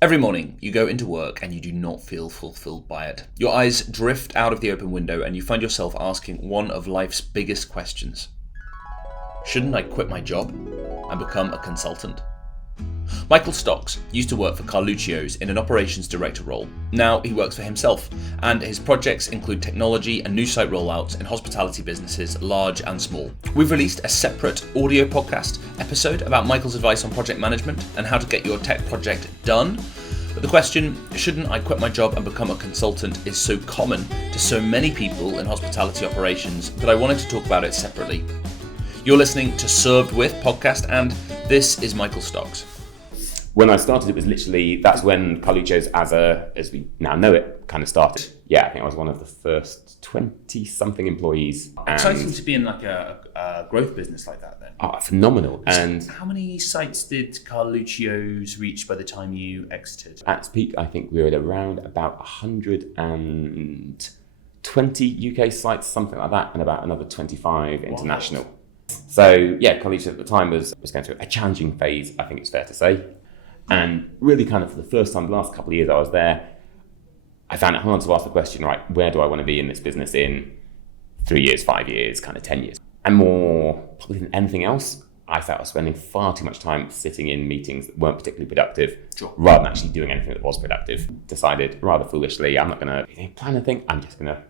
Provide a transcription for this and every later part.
Every morning, you go into work and you do not feel fulfilled by it. Your eyes drift out of the open window and you find yourself asking one of life's biggest questions. Shouldn't I quit my job and become a consultant? Micheal Stocks used to work for Carluccio's in an operations director role. Now he works for himself, and his projects include technology and new site rollouts in hospitality businesses, large and small. We've released a separate audio podcast episode about Micheal's advice on project management and how to get your tech project done. But the question, shouldn't I quit my job and become a consultant, is so common to so many people in hospitality operations that I wanted to talk about it separately. You're listening to Served With podcast, and this is Micheal Stocks. When I started, it was literally, that's when Carluccio's, as we now know it, kind of started. Yeah, I think I was one of the first 20-something employees. Exciting to be in like a growth business like that then. Oh, phenomenal. And how many sites did Carluccio's reach by the time you exited? At its peak, I think we were at around about 120 UK sites, something like that, and about another 25 international. Wow. So yeah, Carluccio's at the time was going through a challenging phase, I think it's fair to say. And really kind of for the first time, the last couple of years I was there, I found it hard to ask the question, right, where do I want to be in this business in 3 years, 5 years, kind of 10 years? And more probably than anything else, I felt I was spending far too much time sitting in meetings that weren't particularly productive, rather than actually doing anything that was productive. Decided rather foolishly, I'm not going to plan a thing, I'm just going to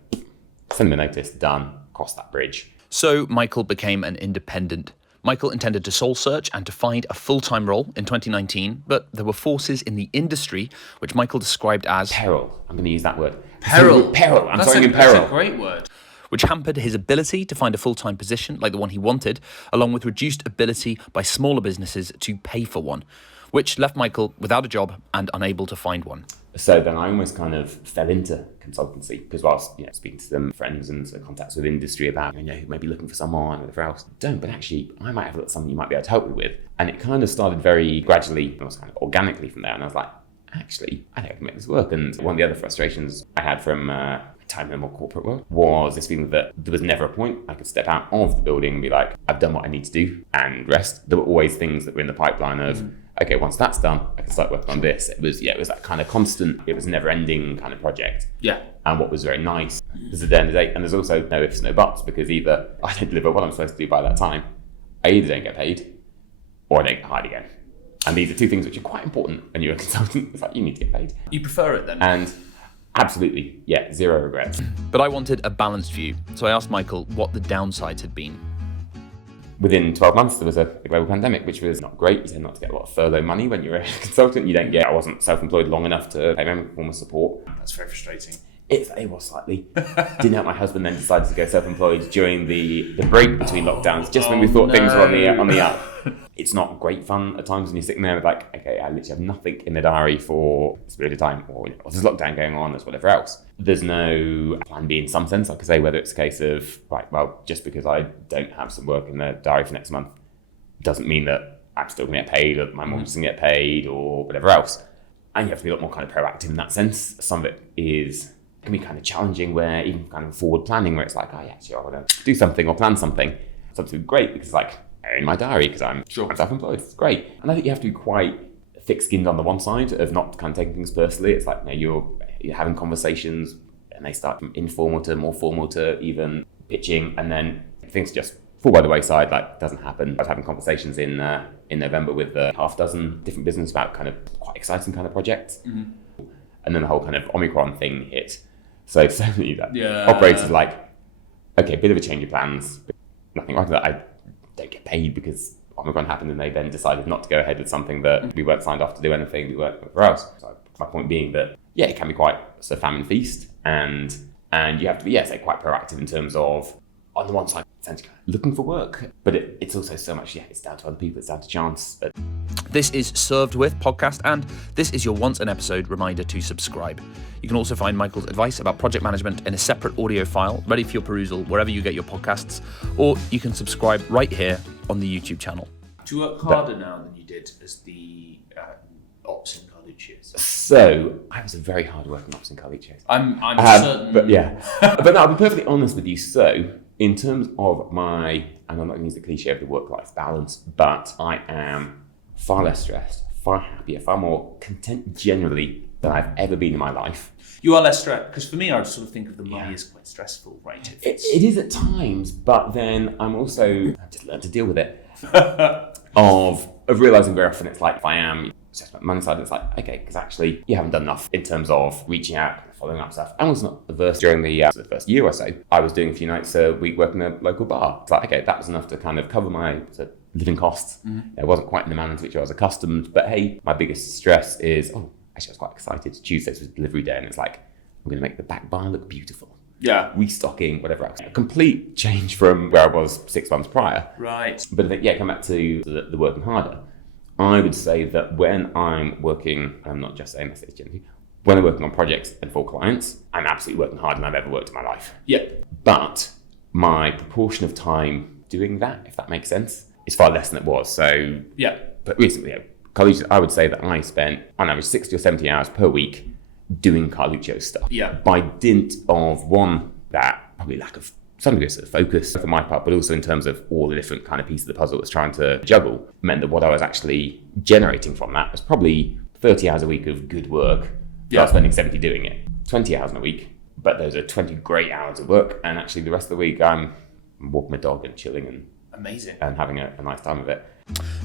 send them a notice, done, cross that bridge. So Micheal became an independent. Micheal intended to soul search and to find a full-time role in 2019, but there were forces in the industry which Micheal described as peril. I'm going to use that word. Peril. Peril. That's a great word. Which hampered his ability to find a full-time position like the one he wanted, along with reduced ability by smaller businesses to pay for one, which left Micheal without a job and unable to find one. So then I almost kind of fell into consultancy because whilst speaking to some friends and contacts with industry about who may be looking for someone or whatever else, but actually I might have something you might be able to help me with. And it kind of started very gradually, almost kind of organically from there. And I was like, actually, I think I can make this work. And one of the other frustrations I had from time in the more corporate world was this feeling that there was never a point I could step out of the building and be like, I've done what I need to do and rest. There were always things that were in the pipeline of, okay, once that's done, I can start working on this. It was that kind of constant, it was a never-ending kind of project. Yeah. And what was very nice is at the end of the day, and there's also no ifs, no buts, because either I don't deliver what I'm supposed to do by that time, I either don't get paid, or I don't get hired again. And these are two things which are quite important when you're a consultant. It's like, you need to get paid. You prefer it then? And absolutely, yeah, zero regrets. But I wanted a balanced view, so I asked Micheal what the downsides had been. Within 12 months, there was a global pandemic, which was not great. You tend not to get a lot of furlough money when you're a consultant. I wasn't self-employed long enough to pay any form of support. That's very frustrating. It was slightly. Didn't help my husband then decided to go self-employed during the break between lockdowns, just when we thought things were on the up. It's not great fun at times when you're sitting there with like, okay, I literally have nothing in the diary for this period of time, or there's lockdown going on, there's whatever else. There's no plan B in some sense, like I say, whether it's a case of, right, well, just because I don't have some work in the diary for next month doesn't mean that I'm still going to get paid, or that my mom's going to get paid, or whatever else. And you have to be a lot more kind of proactive in that sense. Some of it can be kind of challenging, where even kind of forward planning, where it's like, I want to do something or plan something. It's absolutely great because it's like, in my diary because I'm self-employed. It's great. And I think you have to be quite thick-skinned on the one side of not kind of taking things personally. It's like, you're having conversations and they start from informal to more formal to even pitching, and then things just fall by the wayside, like doesn't happen. I was having conversations in November with a half dozen different businesses about kind of quite exciting kind of projects. Mm-hmm. And then the whole kind of Omicron thing hit. So many operators like, okay, a bit of a change of plans, but nothing like that. I don't get paid because Omicron happened, and they then decided not to go ahead with something that we weren't signed off to do anything, we weren't whatever else. So my point being that, it can be quite a famine feast, and you have to be, quite proactive in terms of, on the one side, looking for work, but it's also so much, it's down to other people, it's down to chance. This is Served With podcast, and this is your once an episode reminder to subscribe. You can also find Micheal's advice about project management in a separate audio file ready for your perusal wherever you get your podcasts, or you can subscribe right here on the YouTube channel. Do you work harder now than you did as the ops in Carluccio's? So I was a very hard working ops in Carluccio's. I'm certain. But but no, I'll be perfectly honest with you. So in terms of and I'm not going to use the cliche of the work-life balance, but I am far less stressed, far happier, far more content generally than I've ever been in my life. You are less stressed, because for me, I would sort of think of the money as quite stressful, right? It is at times, but then I'm also, I've just learned to deal with it. of realizing very often it's like, if I am assessment money side, it's like, okay, because actually you haven't done enough in terms of reaching out, following up stuff. I was not averse during the first year or so. I was doing a few nights a week working in a local bar. It's like, okay, that was enough to kind of cover my living costs. It wasn't quite in the manner to which I was accustomed, but hey, my biggest stress is, actually I was quite excited. Tuesdays was delivery day, and it's like, I'm going to make the back bar look beautiful. Yeah. Restocking, whatever else. A complete change from where I was 6 months prior. Right. But I think, come back to the working harder. I would say that when I'm working, I'm not just saying this generally, when I'm working on projects and for clients, I'm absolutely working harder than I've ever worked in my life. Yeah. But my proportion of time doing that, if that makes sense, is far less than it was. So, but recently, college, I would say that I spent on average 60 or 70 hours per week doing Carluccio stuff. Yeah. By dint of one, that probably lack of some degree of focus for my part, but also in terms of all the different kind of pieces of the puzzle I was trying to juggle, meant that what I was actually generating from that was probably 30 hours a week of good work. I was spending 70 doing it. 20 hours in a week, but those are 20 great hours of work, and actually the rest of the week I'm walking my dog and chilling and amazing and having a nice time of it.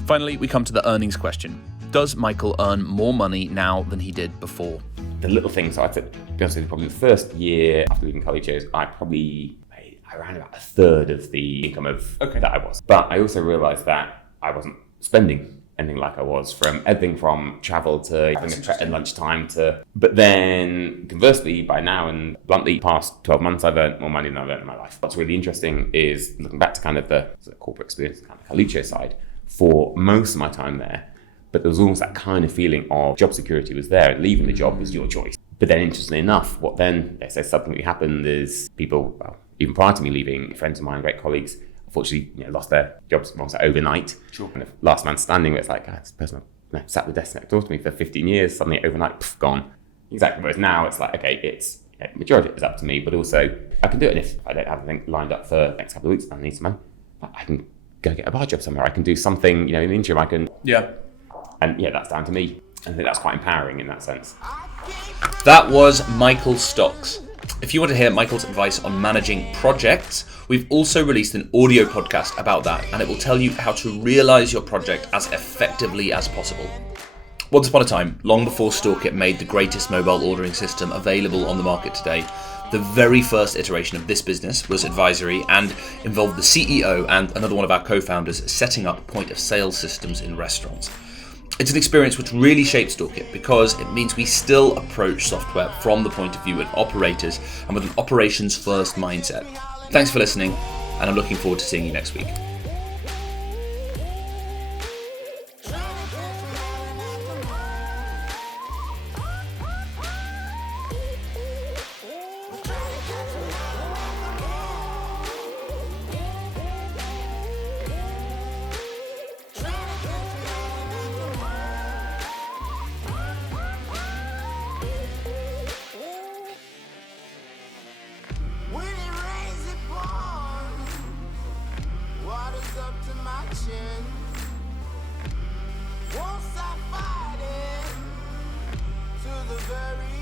Finally, we come to the earnings question. Does Micheal earn more money now than he did before? The little things, I'd say, to be honest with you, probably the first year after leaving Carluccio's, I probably made around about a third of the income of that I was. But I also realised that I wasn't spending anything like I was, from everything from travel to having a trek at lunchtime to... But then, conversely, by now and bluntly, past 12 months, I've earned more money than I've earned in my life. What's really interesting is, looking back to kind of the corporate experience, kind of Carluccio side, for most of my time there, but there was almost that kind of feeling of job security was there, and leaving the job was your choice. But then, interestingly enough, what then, they say subsequently happened is people, well, even prior to me leaving, friends of mine, great colleagues, unfortunately, lost their jobs almost overnight. Sure. Kind of last man standing, where it's like, this person sat at the desk next door to me for 15 years, suddenly overnight, gone. Exactly. Whereas now it's like, okay, it's majority is up to me, but also I can do it. If I don't have anything lined up for the next couple of weeks, I need some money, I can go get a bar job somewhere. I can do something, in the interim. I can. Yeah. And that's down to me. I think that's quite empowering in that sense. That was Micheal Stocks. If you want to hear Michael's advice on managing projects, we've also released an audio podcast about that, and it will tell you how to realize your project as effectively as possible. Once upon a time, long before StoreKit made the greatest mobile ordering system available on the market today, the very first iteration of this business was advisory and involved the CEO and another one of our co-founders setting up point-of-sale systems in restaurants. It's an experience which really shaped StoreKit because it means we still approach software from the point of view of operators and with an operations-first mindset. Thanks for listening, and I'm looking forward to seeing you next week. Won't stop fighting to the very